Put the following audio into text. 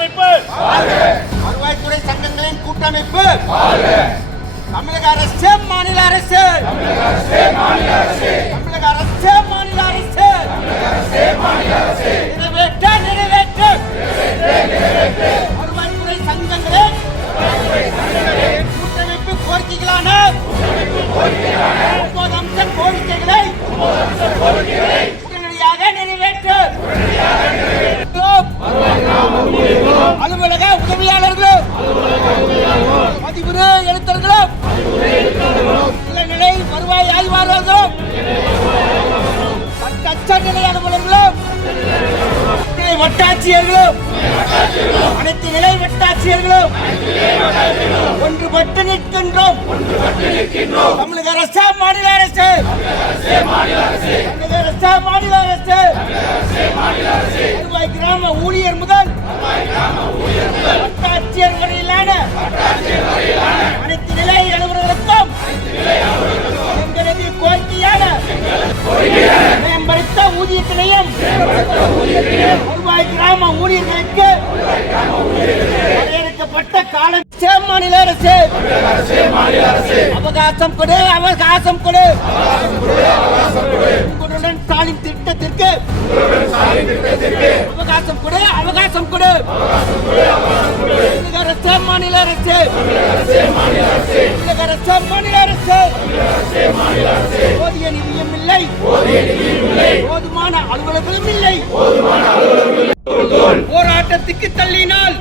கூட்டமைப்பு. வருவாய்த்துறை சங்கங்களின் கூட்டமைப்பு. தமிழக அரசு மாநில அரசு. பதிவுறு எழுத்தர்களும் நிலை வருவாய் ஆய்வாளர்களும் தச்ச நிலை அலுவலர்களும் நிலை வட்டாட்சியர்களும் அனைத்து நிலை வட்டாட்சியர்களும் ஒன்றுபட்டு நிற்கின்றோம். தமிழக அரசு மாநில அரசு. தமிழக அரசு மாநில அரசு. வருவாய் கிராம வருவாய் கிராம ஊழியர்களுக்கு வரையறுக்கப்பட்ட காலம். சே மாநில அரசு. அவகாசம் கொடு அவகாசம் கொடு. உங்களுடன் ஸ்டாலின் திட்டத்திற்கு அவகாசம் கொடு அவகாசம் கொடு. தமிழக அரசு மாநில அரசு. அரசு மாநில அரசு இல்லை போதுமான அலுவலர்களும் இல்லை. போராட்டத்துக்கு தள்ளினால்.